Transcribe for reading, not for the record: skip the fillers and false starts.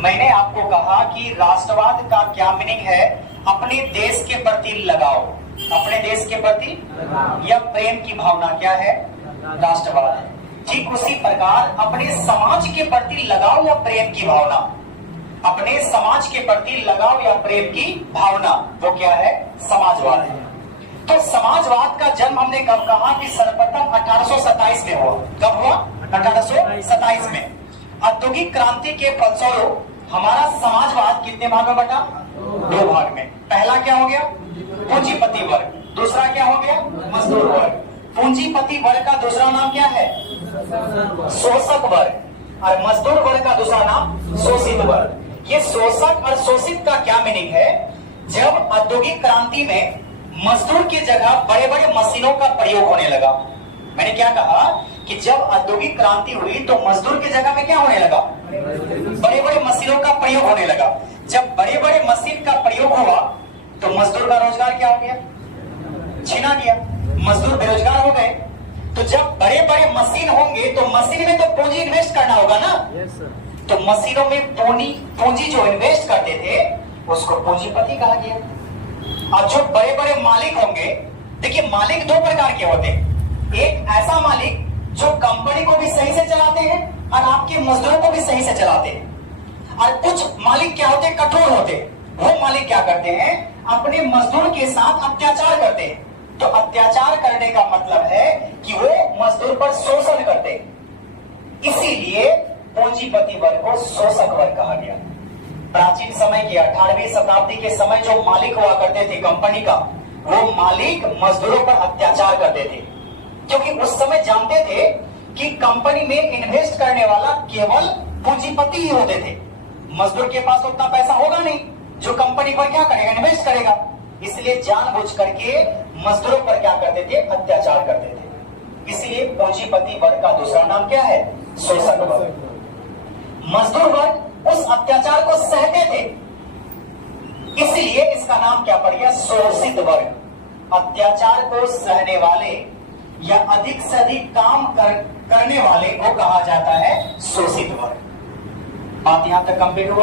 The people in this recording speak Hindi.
मैंने आपको कहा कि राष्ट्रवाद का क्या मीनिंग है? अपने देश के प्रति लगाव, अपने देश के प्रति या प्रेम की भावना क्या है? राष्ट्रवाद है। ठीक उसी प्रकार अपने समाज के प्रति लगाव या प्रेम की भावना, अपने समाज के प्रति लगाव या प्रेम की भावना, वो क्या है? समाजवाद है। तो समाजवाद का जन्म हमने कब कहा कि सर्वप्रथम 1827 में हुआ। कब हुआ? 1827 में। औद्योगिक क्रांति के फलस्वरूप हमारा समाजवाद कितने भाग में बटा? दो भाग में। पहला क्या हो गया? पूंजीपति वर्ग। दूसरा क्या हो गया? मजदूर वर्ग। पूंजीपति वर्ग का दूसरा नाम क्या है? शोषक वर्ग। और मजदूर वर्ग का दूसरा नाम शोषित वर्ग। ये शोषक और शोषित का क्या मीनिंग है? जब औद्योगिक क्रांति में मजदूर की जगह बड़े बड़े मशीनों का प्रयोग होने लगा। मैंने क्या कहा कि जब औद्योगिक क्रांति हुई तो मजदूर की जगह में क्या होने लगा? बड़े बड़े मशीनों का प्रयोग होने लगा। जब बड़े बड़े मशीन का प्रयोग हुआ तो मजदूर का रोजगार क्या हो गया? छीना गया। मजदूर बेरोजगार हो गए। तो जब बड़े बड़े मशीन होंगे तो मशीन में तो पूंजी इन्वेस्ट करना होगा ना। तो मशीनों में पूंजी जो इन्वेस्ट करते थे उसको पूंजीपति कहा गया। अब जो बड़े बड़े मालिक होंगे, देखिए मालिक दो प्रकार के होते हैं। एक ऐसा मालिक जो कंपनी को भी सही से चलाते हैं और आपके मजदूरों को भी सही से चलाते हैं। और कुछ मालिक क्या होते हैं? कठोर होते हैं। वो मालिक क्या करते हैं? अपने मजदूर के साथ अत्याचार करते हैं। तो अत्याचार करने का मतलब है कि वो मजदूर पर शोषण करते हैं। इसीलिए पूंजीपति वर्ग को शोषक वर्ग कहा गया। प्राचीन समय की 18वीं शताब्दी के समय जो मालिक हुआ करते थे कंपनी का, वो मालिक मजदूरों पर अत्याचार करते थे। क्योंकि उस समय जानते थे कि कंपनी में इन्वेस्ट करने वाला केवल पूंजीपति ही होते थे। मजदूर के पास उतना पैसा होगा नहीं जो कंपनी पर क्या करेगा? इन्वेस्ट करेगा। इसलिए जानबूझ करके मजदूरों पर क्या करते थे? अत्याचार करते थे। इसलिए पूंजीपति वर्ग का दूसरा नाम क्या है? शोषक वर्ग। मजदूर वर्ग उस अत्याचार को सहते थे, इसलिए इसका नाम क्या पड़ गया? शोषित वर्ग। अत्याचार को सहने वाले या अधिक से अधिक काम करने वाले को कहा जाता है शोषित वर्ग। बात यहां तक कंप्लीट हुआ।